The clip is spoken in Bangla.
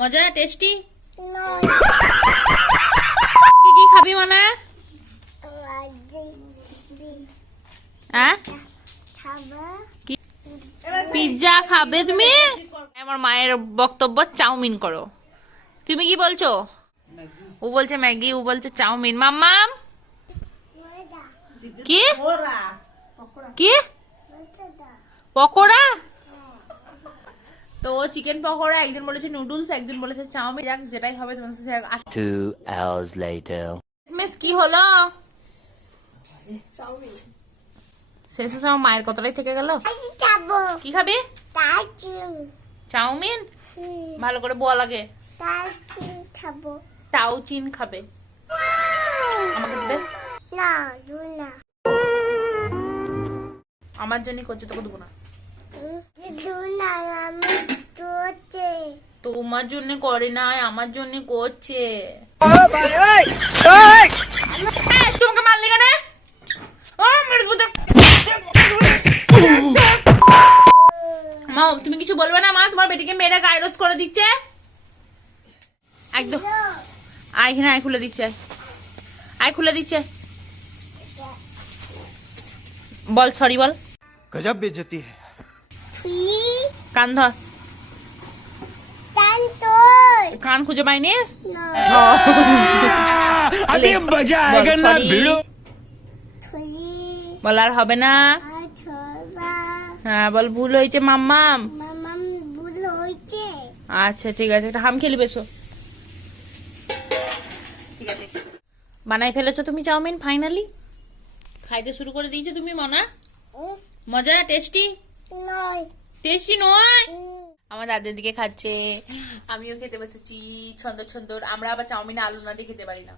মজা টেস্টি কি খাবি মানে পিৎজা খাবে তুমি? আমার মায়ের বক্তব্য চাউমিন করো। তুমি কি বলছো? ও বলছে ম্যাগি, ও বলছে চাউমিন। মাম্মাম কি কি পকোড়া? তো চিকেন পকোড়া, একজন বলেছে নুডলস, একজন বলেছে চাউমিন। যাক যেটাই হবে তোমার সাথে 2 hours later. মিস কি হলো? শেষ হচ্ছে আমার মায়ের কতটাই থেকে গেল। কি খাবি? চাউমিন? ভালো করে বল আগে। চাউচিন খাবে। আমাকে দিবে? আমার জন্য করছে, তোকে দেবো না। তোমার জন্য করে না, আমার জন্য করছে। তোমাকে মারলি কেন? মা তুমি কিছু বলবে না? মা তোমার বেটিকে মেয়েরা গায়ে করে দিচ্ছে একদম। আয় না, আয় খুলে দিচ্ছে, আয় খুলে দিচ্ছে। বল সরি বল। गजब बेइज्जती है। কান ধর, কান খুঁজে পাইনিস? अभी मजा आएगा ना भिड़ो। বল আর হবে না। হ্যাঁ বল ভুল হয়েছে মাম্মাম। আচ্ছা ঠিক আছে, একটা হাম খেলি বেশো। ঠিক আছে, বানাই ফেলেছো তুমি চাউমিন ফাইনালি? খাইতে শুরু করে দিয়েছো তুমি মনা? মজা টেস্টি? টেস্টি নয়। আমার দাদের দিকে খাচ্ছে, আমিও খেতে বসেছি ছন্দর ছন্দর। আমরা আবার চাউমিনে আলু না দিয়ে খেতে পারি না।